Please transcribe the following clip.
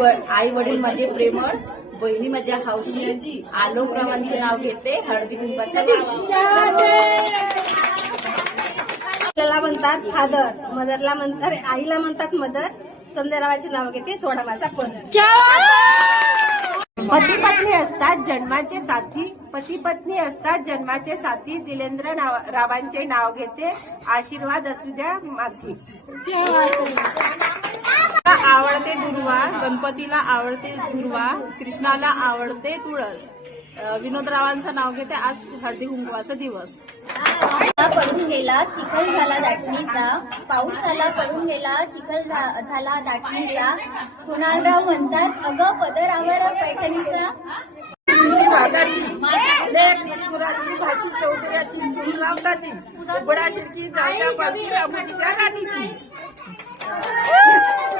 आई वडील माझे प्रेमळ, बहिणी माझ्या हौशी, आलोकरावांचे नाव घेते हळदी कुंकाच्या दिवशी. आपल्याला म्हणतात फादर, मदरला म्हणतात, आईला म्हणतात मदर, संध्यारावाचे नाव घेते सोडा माझा पदर. पती पत्नी असतात जन्माचे साथी, पती पत्नी असतात जन्माचे साथी, दिलेंद्र रावांचे नाव घेते आशीर्वाद असू द्या माथी. आवडते दुर्वा, गणपतीला आवडते दुर्वा, कृष्णाला आवडते तुळस, विनोदरावांचं नाव घेते आज हळदी कुंकवाचा दिवस. पडून गेला चिखल झाला दाटणीचा, पाऊस आला पडून गेला चिखल झाला दाटणीचा, कुणालराव म्हणतात अगं पदरावर पैठणीचा. भासी चौधऱ्याची सुनरावताची, उघडा खिडकी जाऊया बाजूला गाठीची.